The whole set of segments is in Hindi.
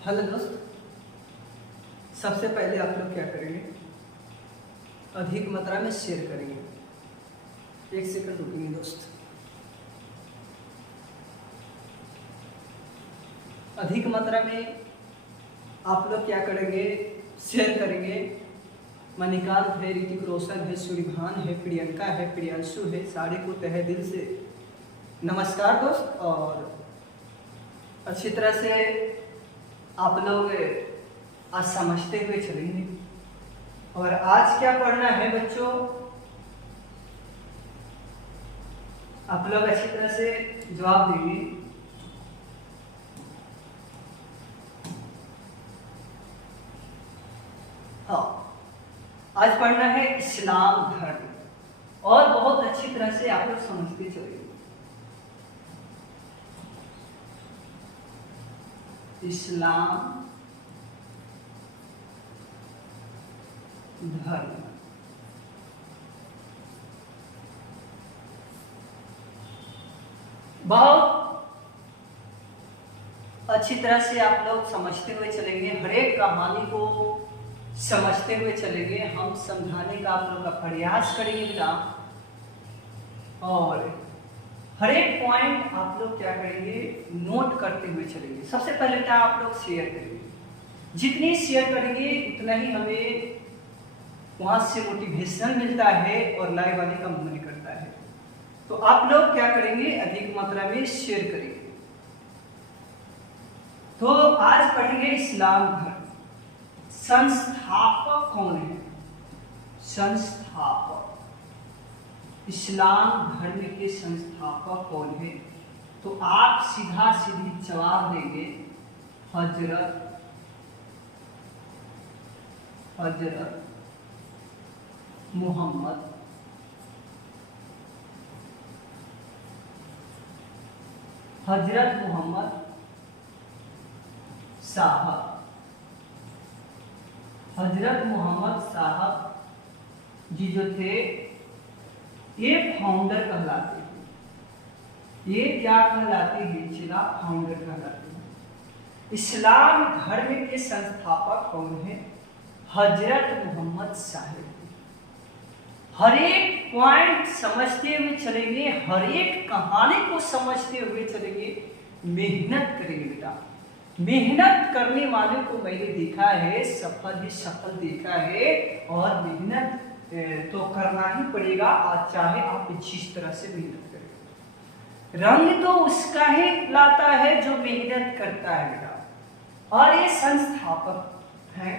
हेलो दोस्त, सबसे पहले आप लोग क्या करेंगे, अधिक मात्रा में शेयर करेंगे। एक सेकंड रुकेंगे दोस्त। अधिक मात्रा में आप लोग क्या करेंगे, शेयर करेंगे। मणिकांत है, ऋतिक रोशन है, सूर्यभान है, प्रियंका है, प्रियांशु है, सारे को तहे दिल से नमस्कार दोस्त। और अच्छी तरह से आप लोग आज समझते हुए चलेंगे। और आज क्या पढ़ना है बच्चों, आप लोग अच्छी तरह से जवाब देंगे। हाँ, आज पढ़ना है इस्लाम धर्म, और बहुत अच्छी तरह से आप लोग समझते चलेंगे। इस्लाम धर्म। बहुत अच्छी तरह से आप लोग समझते हुए चलेंगे, हर एक कहानी को समझते हुए चलेंगे। हम समझाने का आप लोग का प्रयास करेंगे बेटा, और हर एक पॉइंट आप लोग क्या करेंगे, नोट करते हुए चलेंगे। सबसे पहले बेटा आप लोग शेयर करेंगे, जितनी शेयर करेंगे उतना ही हमें वहां से मोटिवेशन मिलता है और लाइव आने का मन करता है। तो आप लोग क्या करेंगे, अधिक मात्रा में शेयर करेंगे। तो आज पढ़ेंगे इस्लाम धर्म। संस्थापक कौन है? संस्थापक, इस्लाम धर्म के संस्थापक कौन है? तो आप सीधा सीधी जवाब देंगे, हजरत मोहम्मद साहब। हजरत मोहम्मद साहब जी जो थे, ये फाउंडर कहलाते हैं। ये क्या कहलाते हैं चिला? फाउंडर कहलाते हैं। इस्लाम धर्म के संस्थापक कौन है? हजरत मोहम्मद साहब। हर एक पॉइंट समझते हुए चलेंगे, हर एक कहानी को समझते हुए चलेंगे। मेहनत करेंगे बेटा, मेहनत करने वालों को मैंने देखा है, सफल ही सफल देखा है। और मेहनत तो करना ही पड़ेगा, आज चाहे आप जिस तरह से मेहनत करें। रंग तो उसका ही लाता है जो मेहनत करता है बेटा। और ये संस्थापक हैं,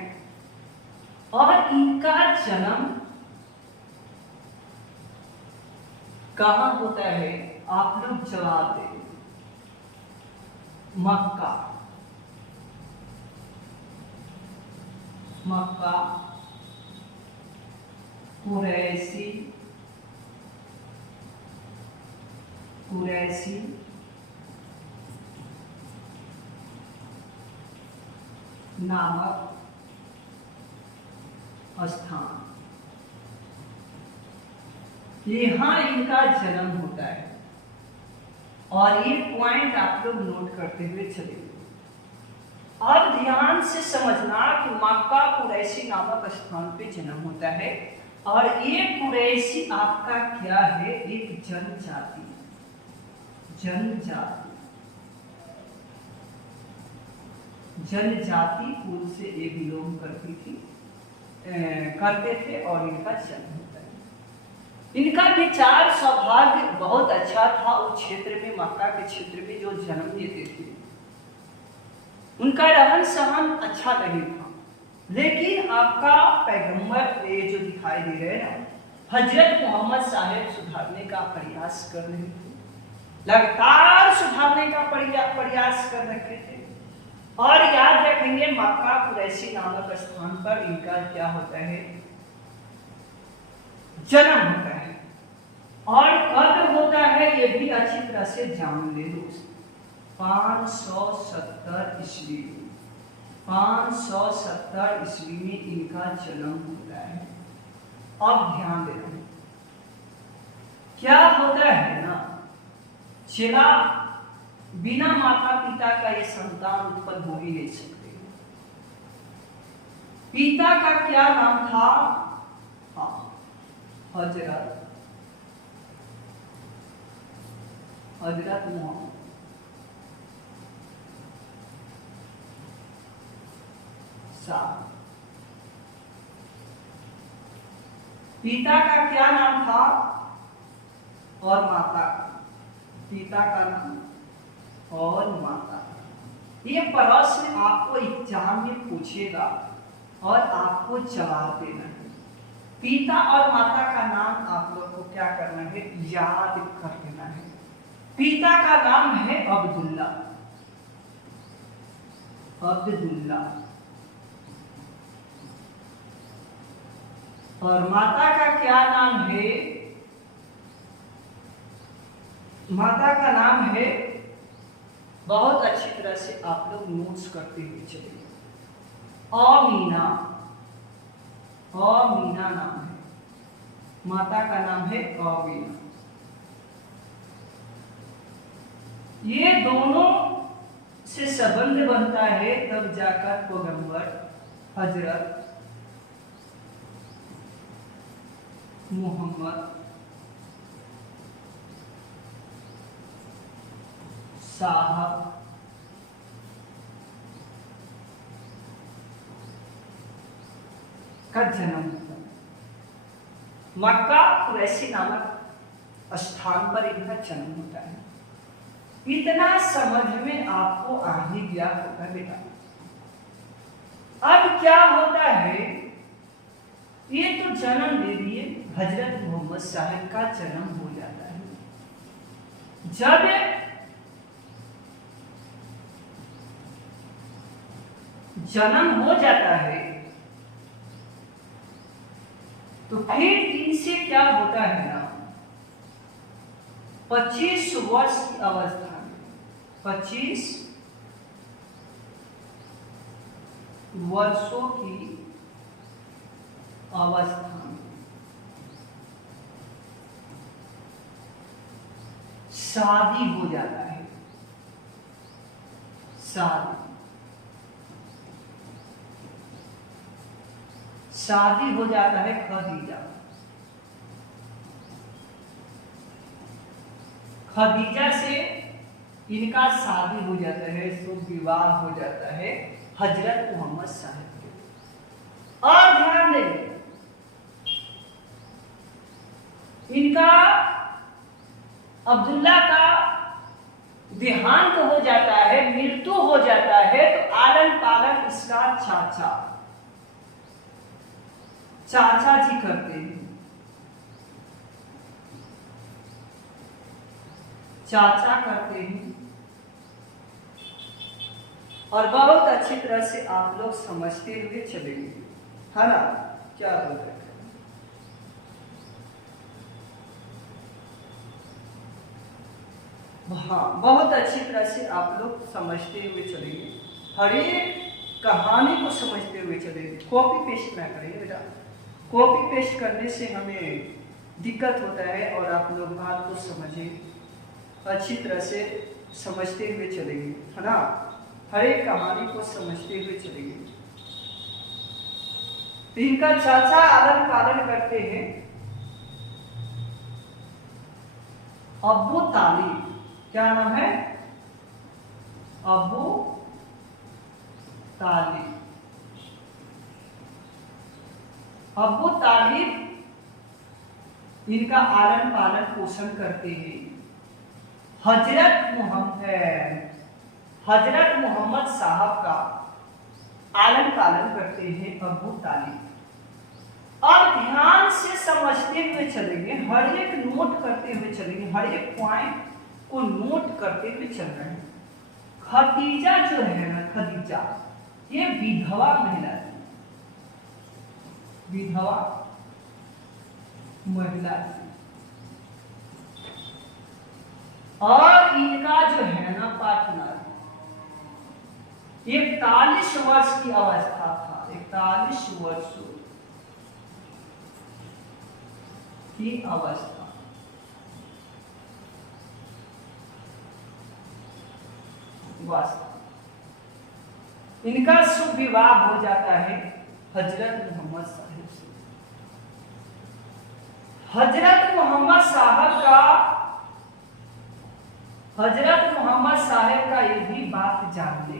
और इनका जन्म कहाँ होता है? आप लोग जवाब दें, मक्का। मक्का, कुरैशी नामक स्थान, यहाँ इनका जन्म होता है। और ये पॉइंट आप लोग नोट करते हुए चलेंगे। अब ध्यान से समझना कि मक्का कुरैशी नामक स्थान पे जन्म होता है। और ये कुरैशी आपका क्या है? एक जनजाति, जनजाति कुल से ये बिलोंग करते थे, और इनका जन्म होता है। इनका विचार सौभाग्य बहुत अच्छा था। उस क्षेत्र में, मक्का के क्षेत्र में जो जन्म लेते थे, उनका रहन सहन अच्छा नहीं था। लेकिन आपका पैगंबर ये जो दिखाई दे रहे हैं ना, हजरत मोहम्मद साहब सुधारने का प्रयास कर रहे थे, लगातार सुधारने का प्रयास कर रहे थे। और याद रखेंगे, मक्का कुरैशी नामक स्थान पर इनका क्या होता है? जन्म होता है। और कब होता है ये भी अच्छी तरह से जान ले दोस्त। 570 ईस्वी में, 570 ईस्वी में इनका जन्म होता है। अब ध्यान देना, क्या होता है ना, चला बिना माता पिता का ये संतान उत्पन्न हो ही नहीं सकते। पिता का क्या नाम था? हाँ, हजरत मोहम्मद। साहब, पिता का क्या नाम था और माता का? पिता का नाम और माता का। ये प्रश्न आपको एग्जाम में पूछेगा और आपको जवाब देना है। पिता और माता का नाम आप लोग को क्या करना है? याद कर लेना है। पिता का नाम है अब्दुल्ला, अब्दुल्ला, और माता का क्या नाम है? माता का नाम है, बहुत अच्छी तरह से आप लोग नोट्स करते हुए चलिए, अमीना, अमीना नाम है, माता का नाम है अमीना। ये दोनों से संबंध बनता है तब जाकर पैगंबर हजरत मोहम्मद साहब का जन्म हुआ। मक्का कुरैशी नामक स्थान पर इनका जन्म होता है। इतना समझ में आपको आ ही गया होगा बेटा। अब क्या होता है, ये तो जन्म दे दिए, हजरत मोहम्मद साहब का जन्म हो जाता है। जब जन्म हो जाता है तो फिर इनसे क्या होता है ना, 25 वर्ष की अवस्था में, 25 वर्षों की अवस्था में शादी हो जाता है। शादी हो जाता है खदीजा से इनका शादी हो जाता है, शुभ विवाह हो जाता है हजरत मोहम्मद साहब के। और ध्यान दें, इनका अब्दुल्ला का देहांत हो जाता है, मृत्यु हो जाता है, तो आलन पालन इसका चाचा जी करते हैं। चाचा करते हैं और बहुत अच्छी तरह से आप लोग समझते हुए चलेंगे, है ना? क्या बोल रहे हैं? हाँ, बहुत अच्छी तरह से आप लोग समझते हुए चलेंगे, हर एक कहानी को समझते हुए चलेंगे। कॉपी पेस्ट ना करेंगे बेटा, कॉपी पेस्ट करने से हमें दिक्कत होता है। और आप लोग बात को समझें, अच्छी तरह से समझते हुए चलेंगे, है ना? हर एक कहानी को समझते हुए चलेंगे। तो इनका चाचा आदर पालन करते हैं अबू तालिब। क्या नाम है? अबू तालिब। अबू तालिब इनका आलन पालन पोषण करते हैं। हजरत मोहम्मद साहब का आलन पालन करते हैं अबू तालिब। और ध्यान से समझते हुए चलेंगे, हर एक नोट करते हुए चलेंगे, हर एक पॉइंट को नोट करते हुए चल रहे हैं। खदीजा जो है ना, खदीजा ये विधवा महिला थी, विधवा महिला थी। और इनका जो है ना पार्टनर 41 वर्ष की अवस्था था, 41 वर्षों की अवस्था। इनका शुभ विवाह हो जाता है हजरत मोहम्मद साहब से। हजरत मोहम्मद साहब का ये भी बात जान ले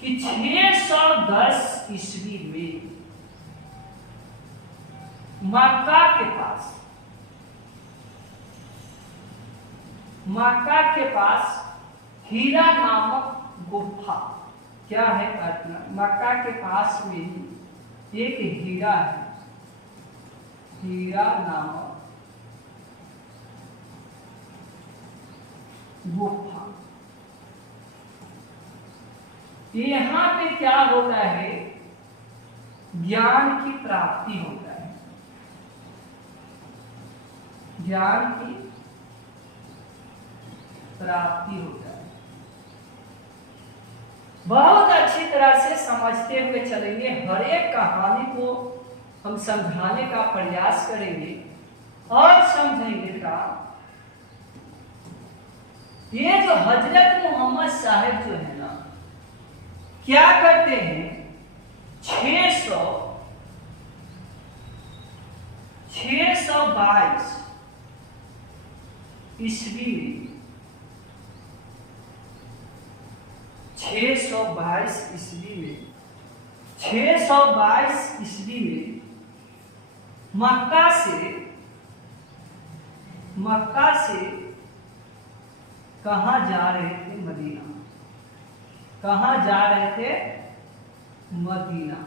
कि 610 ईस्वी में मक्का के पास हीरा नामक गुफा, क्या है घटना, मक्का के पास में ही एक हीरा है, हीरा नामक गुफा। यहाँ पे क्या होता है, ज्ञान की प्राप्ति होता है, ज्ञान की प्राप्ति होता है। बहुत अच्छी तरह से समझते हुए चलेंगे, हर एक कहानी को हम समझाने का प्रयास करेंगे और समझेंगे का ये जो हजरत मोहम्मद साहब जो है ना, क्या करते हैं, 622 ईस्वी में 622 ईस्वी में मक्का से कहाँ जा रहे थे, मदीना। कहाँ जा रहे थे, मदीना,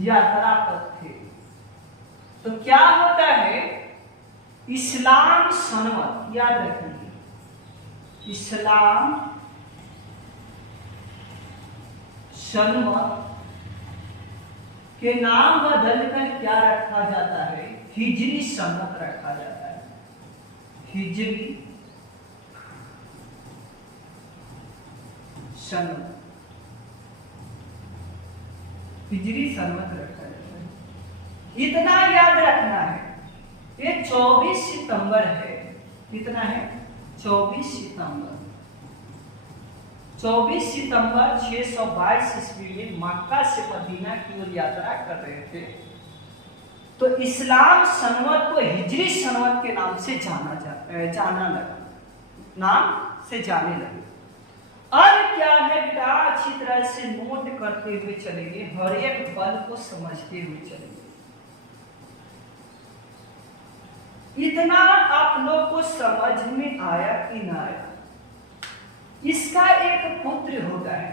यात्रा पर थे। तो क्या होता है, इस्लाम सनवत, याद रखिए, इस्लाम सनवत के नाम बदलकर क्या रखा जाता है, हिजरी सनवत रखा जाता है, हिजरी सनवत, हिजरी सनवत रखा जाता है। इतना याद रखना है, ये 24 सितंबर है, कितना है, 24 सितंबर 622 ईस्वी में मक्का से मदीना की ओर यात्रा कर रहे थे। तो इस्लाम सनवत को हिजरी सनवत के नाम से जाना लगा, नाम से जाने लगे। अब क्या है बेटा, अच्छी तरह से नोट करते हुए चलेंगे, हर एक पल को समझते हुए चलेंगे। इतना आप लोग को समझ में आया कि ना आया। इसका एक पुत्र होता है,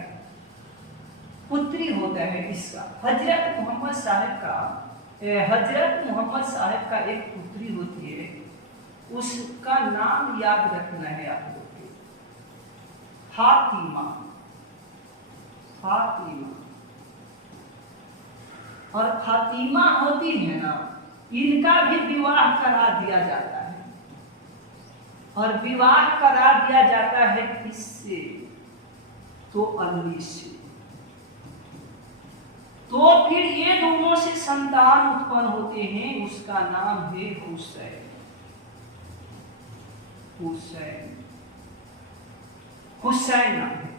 पुत्री होता है इसका, हजरत मोहम्मद साहब का एक पुत्री होती है, उसका नाम याद रखना है आप लोग को, फातिमा। और फातिमा होती है ना, इनका भी विवाह करा दिया जाता है, और विवाह करा दिया जाता है किससे, तो अली से। तो फिर ये दोनों से संतान उत्पन्न होते हैं, उसका नाम है हुसैन। हुसैन नाम है।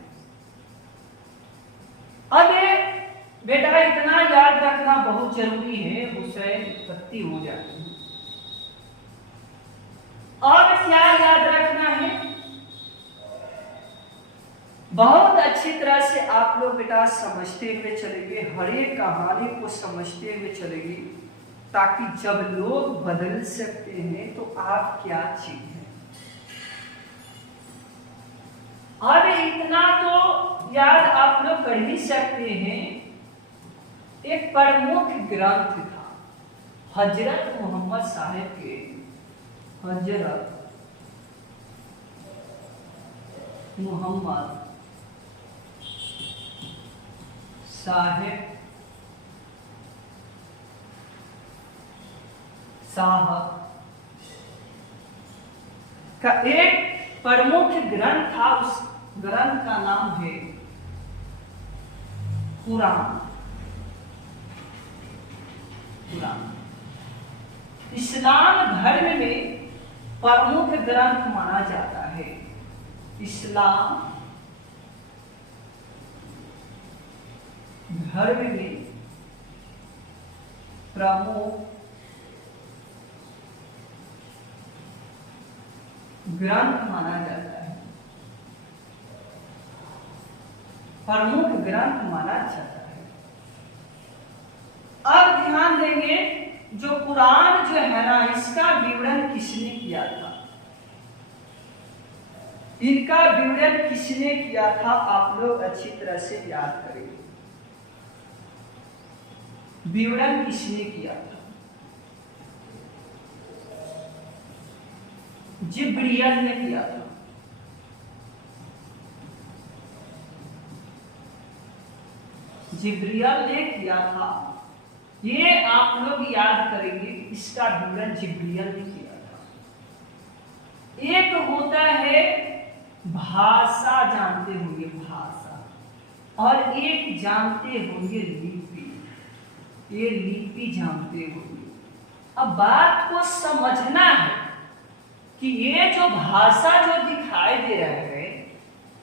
अब बेटा इतना याद रखना बहुत जरूरी है, हुसैन उत्पत्ति हो जाती है। और क्या याद रखना है, बहुत अच्छी तरह से आप लोग बेटा समझते हुए चलेंगे, हर एक कहानी को समझते हुए चलेंगे, ताकि जब लोग बदल सकते हैं तो आप क्या चीज है। अब इतना तो याद आप लोग कर ही सकते हैं, एक प्रमुख ग्रंथ था हजरत मोहम्मद साहब के, हजरत मोहम्मद साहब का एक प्रमुख ग्रंथ था, उस ग्रंथ का नाम है कुरान। इस्लाम धर्म में प्रमुख ग्रंथ माना जाता है। इस्लाम धर्म में प्रमुख ग्रंथ माना जाता है, प्रमुख ग्रंथ माना जाता है। अब ध्यान देंगे, जो कुरान जो है ना, इसका विवरण किसने किया था? इनका विवरण किसने किया था? आप लोग अच्छी तरह से याद करेंगे। विवरण किसने किया था? जिब्रियल ने किया था। जिब्रियल ने किया था। ये आप लोग याद करेंगे, इसका विवरण जिब्रियल ने किया था। एक होता है भाषा, जानते होंगे भाषा, और एक जानते होंगे लिपि। ये लिपि जानते होंगे। अब बात को समझना है कि ये जो भाषा जो दिखाई दे रहा है,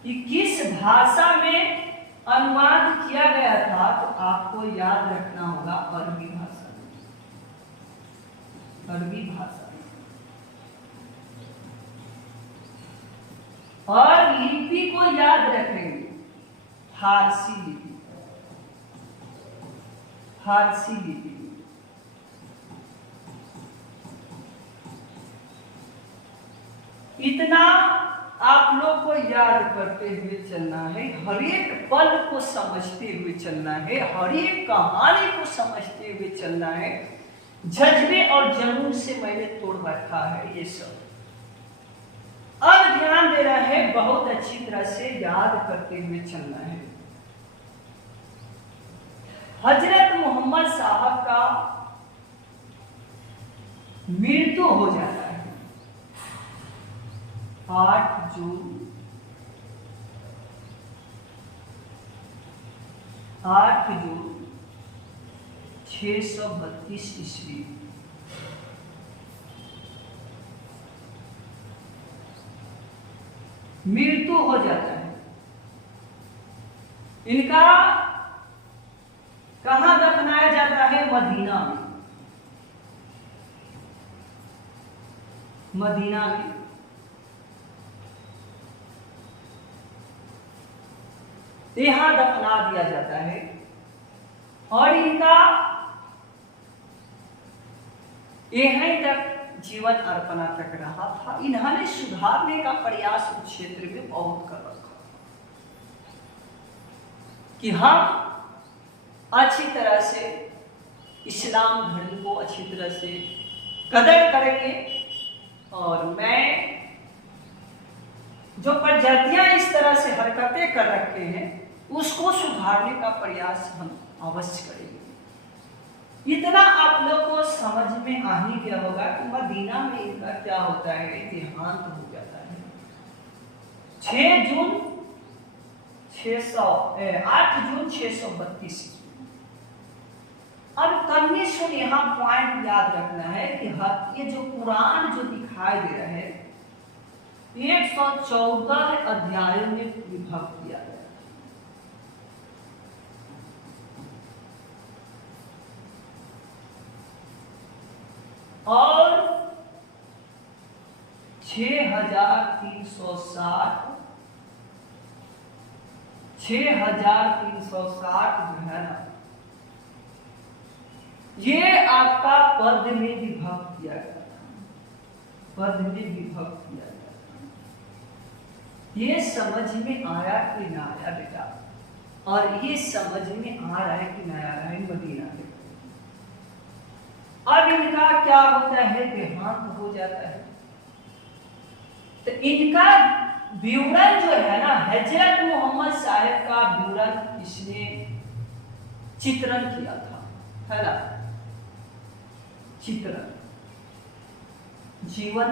कि किस भाषा में अनुवाद किया गया था, तो आपको याद रखना होगा अरबी भाषा में। अरबी भाषा और लिपि को याद रखेंगे, फारसी लिपि। फारसी लिपि इतना आप लोग को याद करते हुए चलना है, हर एक पल को समझते हुए चलना है, हर एक कहानी को समझते हुए चलना है। जज्बे और जुनून से मैंने तोड़ रखा है ये सब। अब ध्यान देना है, बहुत अच्छी तरह से याद करते हुए चलना है। हजरत मोहम्मद साहब का मृत्यु हो जाता है 8 जून 632 ईस्वी। मृत्यु हो जाता है इनका। कहां दफनाया जाता है? मदीना में। मदीना में यहां दफना दिया जाता है। और इनका यहीं तक जीवन अर्पणा तक रहा था। इन्होंने सुधारने का प्रयास उस क्षेत्र में बहुत कर रखा कि हम अच्छी तरह से इस्लाम धर्म को अच्छी तरह से कदर करेंगे, और मैं जो प्रजातियां इस तरह से हरकतें कर रखे हैं उसको सुधारने का प्रयास हम अवश्य करेंगे। इतना आप लोग को समझ में आ ही गया होगा कि मदीना में इनका क्या होता है, देहांत हो जाता है 8 जून 632। अब कन्नी सुन, यहाँ पॉइंट याद रखना है कि ये जो कुरान जो दिखाई दे रहा है 114 अध्यायों में विभक्त किया गया। और 6360 जो है ना, ये आपका पद में विभक्त किया गया था। पद में विभक्त किया गया था। ये समझ में आया कि ना आया बेटा? और ये समझ में आ रहा है कि ना आ रहा है? मदीना के अब इनका क्या होता है? देहांत हो जाता है। तो इनका विवरण जो है ना, हजरत मोहम्मद साहब का विवरण इसने चित्रण किया था, है ना? चित्रण जीवन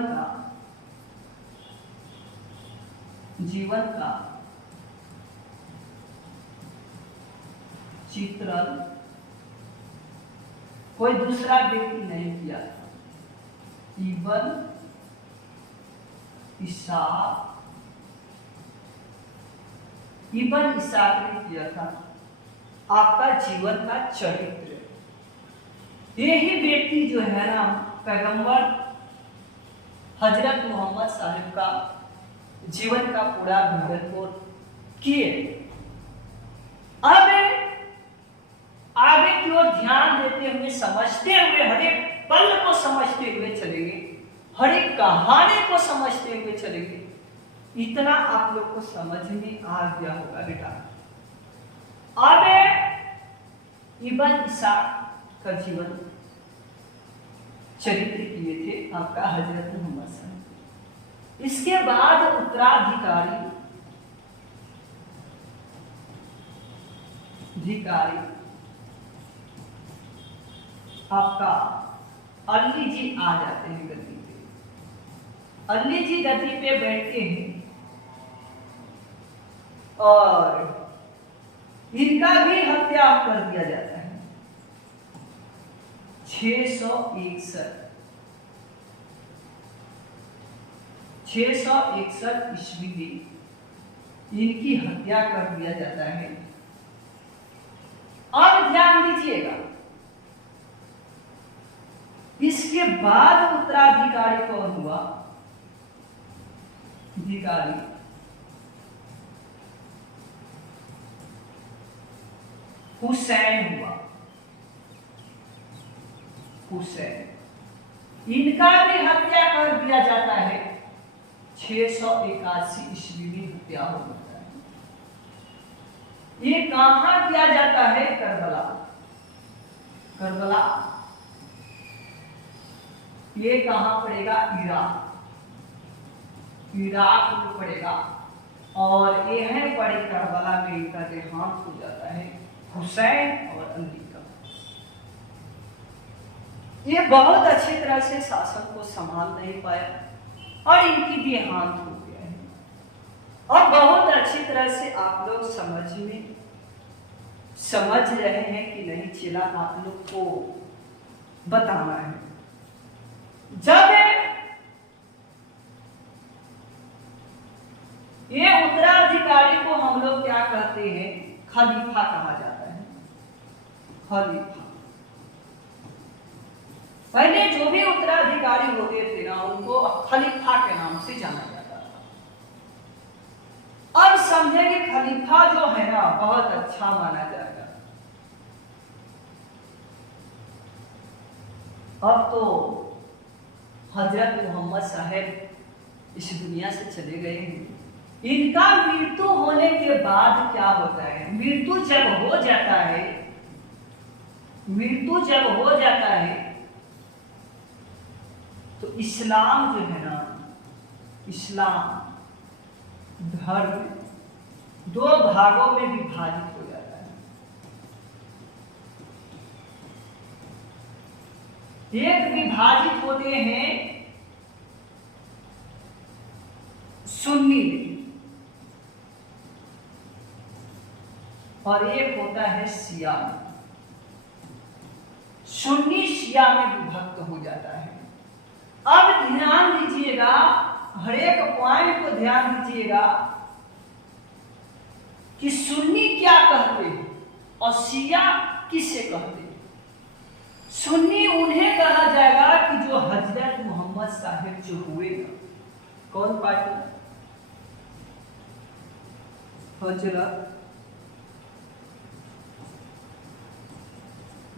का चित्रण कोई दूसरा व्यक्ति नहीं किया था। इब्न इसाक ने किया था। आपका जीवन का चरित्र, यही व्यक्ति जो है ना पैगंबर हजरत मोहम्मद साहिब का जीवन का पूरा विवरण को किए। अब आगे की ओर ध्यान देते हुए, समझते हुए, हर एक पल को समझते हुए चलेंगे, हर एक कहानी को समझते हुए चलेंगे। इतना आप लोग को समझ में आ गया होगा बेटा। अब इब्न इसाक का जीवन चरित्र किए थे आपका हजरत मोहम्मद साहब। इसके बाद उत्तराधिकारी आपका अली जी आ जाते हैं गद्दी पे। अली जी गद्दी पे बैठते हैं और इनका भी हत्या कर दिया जाता है। 661 ईस्वी में इनकी हत्या कर दिया जाता है। अब ध्यान दीजिएगा, इसके बाद उत्तराधिकारी कौन हुआ? अधिकारी हुसैन हुआ। हुसैन, इनका भी हत्या कर दिया जाता है। 681 ईस्वी में हत्या हो जाता है। ये कहां किया जाता है? करबला। करबला ये कहां पड़ेगा? इराक में पड़ेगा। और यह पड़े करबला में इनका देहांत हो जाता है, हुसैन और अली का। ये बहुत अच्छी तरह से शासन को संभाल नहीं पाया और इनकी देहांत हो गया है। और बहुत अच्छी तरह से आप लोग समझ रहे हैं कि नहीं, चला आप लोग को बताना है। जब ये उत्तराधिकारी को हम लोग क्या कहते हैं? खलीफा कहा जाता है। खलीफा, पहले जो भी उत्तराधिकारी होते थे ना, उनको खलीफा के नाम से जाना जाता था। अब समझे कि खलीफा जो है ना बहुत अच्छा माना जाएगा। अब तो हजरत मोहम्मद साहब इस दुनिया से चले गए हैं। इनका मृत्यु होने के बाद क्या होता है? मृत्यु जब हो जाता है तो इस्लाम जो है ना, इस्लाम धर्म 2 भागों में विभाजित हो जाता है। एक विभाजित होते हैं सुन्नी में और एक होता है शिया में। सुन्नी शिया में विभक्त हो जाता है। अब ध्यान दीजिएगा, हर एक पॉइंट को ध्यान दीजिएगा कि सुन्नी क्या कहते हैं और शिया किसे कहते हैं। सुन्नी उन्हें कहा जाएगा कि जो हजरत मोहम्मद साहिब जो हुए ना, कौन पार्टी? हजरत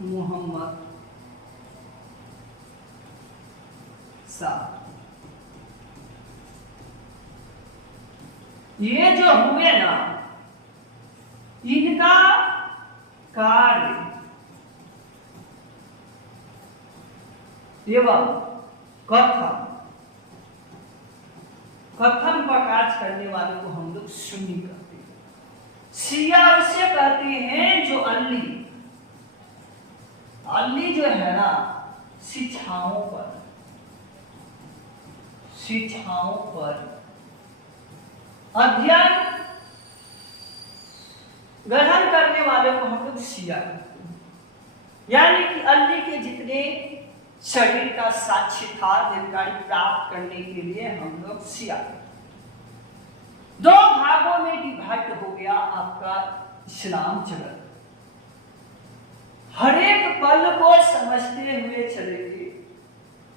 मोहम्मद साहब, ये जो हुए ना, इनका कार्य एवं कथन प्रकाश करने वालों को हम लोग सुन्नी कहते हैं। शिया उसे कहते हैं जो अली जो है ना, शिक्षाओं पर अध्ययन ग्रहण करने वाले को हम लोग शिया कहते हैं। यानी कि अली के जितने शरीर का साक्ष्य था जानकारी प्राप्त करने के लिए हम लोग शिया। 2 भागों में डिवाइड हो गया आपका इस्लाम जगत। हर एक पल को समझते हुए चलेंगे,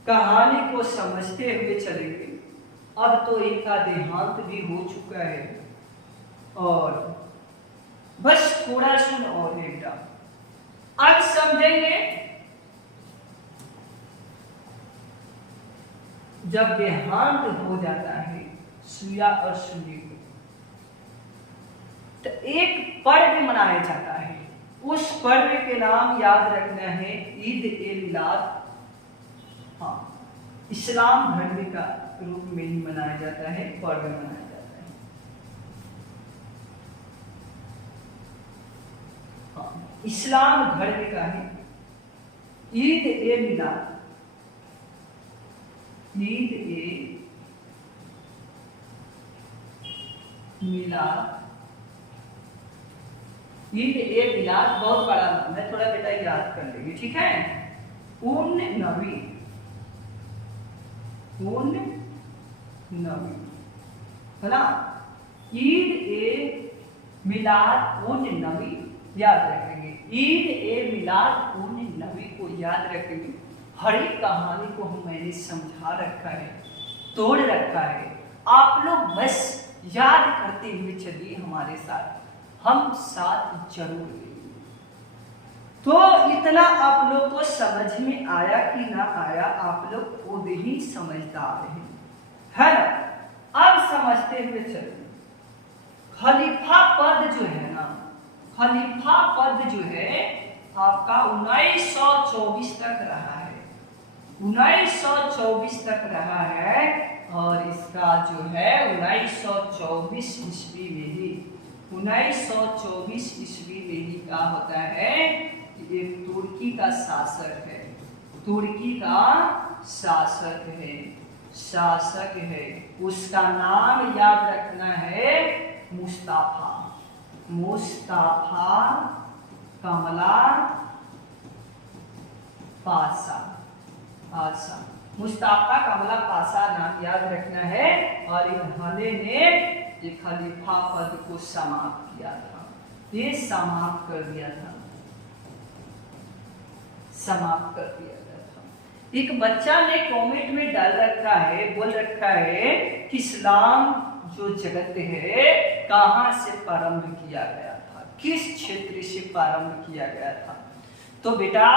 कहानी को समझते हुए चलेंगे। अब तो इनका देहांत भी हो चुका है और बस थोड़ा सुन और बेटा, अब समझेंगे। जब देहांत हो जाता है सुया और सुनी को, तो एक पर्व मनाया जाता है। उस पर्व के नाम याद रखना है ईद ए मिलाद। हाँ, इस्लाम धर्म का रूप में ही मनाया जाता है, पर्व मनाया जाता है। हाँ, इस्लाम धर्म का है ईद ए मिलाद। ईद ए मिलाद, ईद ए मिलाद बहुत बड़ा नाम है, थोड़ा बेटा याद कर लेंगे, ठीक है। उन नबी, उन नबी है ना। ईद ए मिलाद उन नबी याद रखेंगे। ईद ए मिलाद उन नबी को याद रखेंगे। हर एक कहानी को मैंने समझा रखा है, तोड़ रखा है। आप लोग बस याद करते हुए चलिए हमारे साथ, हम साथ जरूर रहेंगे। तो इतना आप लोग को समझ में आया कि ना आया, आप लोग खुद ही समझदार हैं, है ना। अब समझते हुए चलिए, खलीफा पद जो है ना, खलीफा पद जो है आपका 1924 तक रहा है, 1924 तक रहा है। और इसका जो है 1924 ईस्वी में ही, 1924 ईस्वी में ही क्या होता है, एक तुर्की का शासक है, तुर्की का शासक है, शासक है। उसका नाम याद रखना है मुस्ताफा, मुस्ताफा कमला पाशा, पाशा, मुस्ताफा कमला पाशा नाम याद रखना है। और इन्होंने ने ये खलीफा पद को समाप्त किया था, ये समाप्त कर दिया था, समाप्त कर दिया गया था। एक बच्चा ने कमेंट में डाल रखा है, बोल रखा है कि इस्लाम जो जगत है कहां से प्रारंभ किया गया था, किस क्षेत्र से प्रारंभ किया गया था। तो बेटा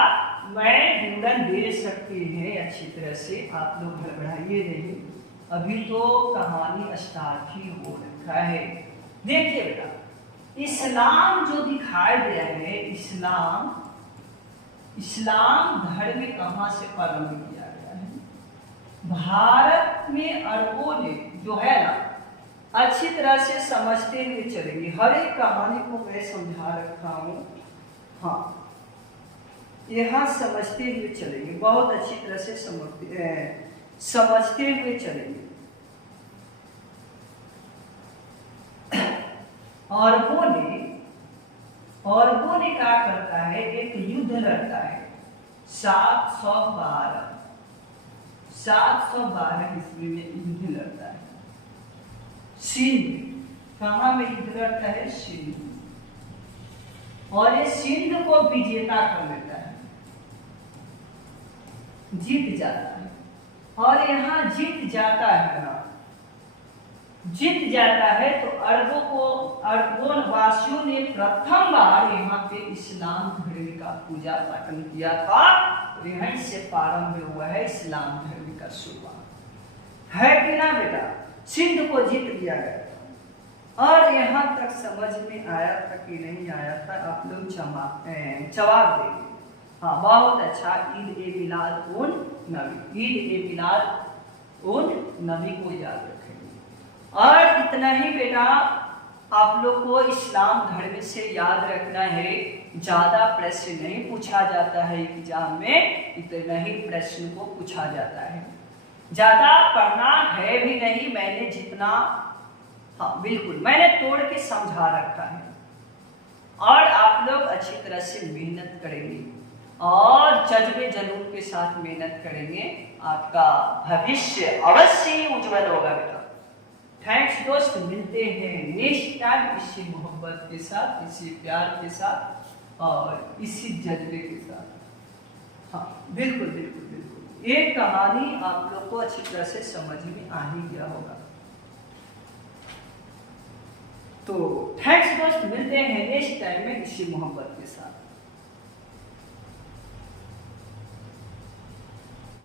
मैं विवरण दे सकती है अच्छी तरह से, आप लोग घबराइए नहीं, अभी तो कहानी स्टार्ट ही हो रखा है। देखिए बेटा, इस्लाम जो दिखाया गया है, इस्लाम, इस्लाम धर्म कहां से प्रारंभ किया गया है। भारत में अरबों ने जो है ना, अच्छी तरह से समझते हुए चलेंगे, हर एक कहानी को मैं समझा रखा हूं। हाँ, यहाँ समझते हुए चलेंगे, बहुत अच्छी तरह से समझते हुए चलेंगे। अरबों ने क्या करता है, एक युद्ध लड़ता है 712 ईस्वी में युद्ध लड़ता है। सिंध, कहां में युद्ध लड़ता है, सिंध, और ये सिंध को विजेता कर लेता है, जीत जाता है। और यहाँ जीत जाता है ना, जीत जाता है तो अरबों वासियों ने प्रथम बार यहाँ पे इस्लाम धर्म का पूजा पाठन किया था। तो यहीं से प्रारंभ हुआ है इस्लाम धर्म का शुरुआत, है कि ना बेटा। सिंध को जीत लिया गया था। और यहाँ तक समझ में आया था कि नहीं आया था, आप लोग जवाब देंगे। हाँ, बहुत अच्छा। ईद ए मिलाद उन नबी, ईद ए मिलाद उन नबी को याद रखेंगे। और इतना ही बेटा आप लोग को इस्लाम धर्म से याद रखना है, ज्यादा प्रश्न नहीं पूछा जाता है एग्जाम में, इतना ही प्रश्न को पूछा जाता है, ज्यादा पढ़ना है भी नहीं। मैंने जितना, हाँ बिल्कुल मैंने तोड़ के समझा रखा है। और आप लोग अच्छी तरह से मेहनत करेंगे और जज्बे जुनून के साथ मेहनत करेंगे, आपका भविष्य अवश्य ही उज्जवल होगा बेटा। थैंक्स दोस्त, मिलते हैं नेक्स्ट टाइम इसी मोहब्बत के साथ, इसी प्यार के साथ। और इसी जज्बे के साथ। हाँ बिल्कुल बिल्कुल बिल्कुल, ये कहानी आप लोग को अच्छी तरह से समझ में आ ही गया होगा। तो थैंक्स दोस्त, मिलते हैं नेक्स्ट टाइम में इसी मोहब्बत के साथ।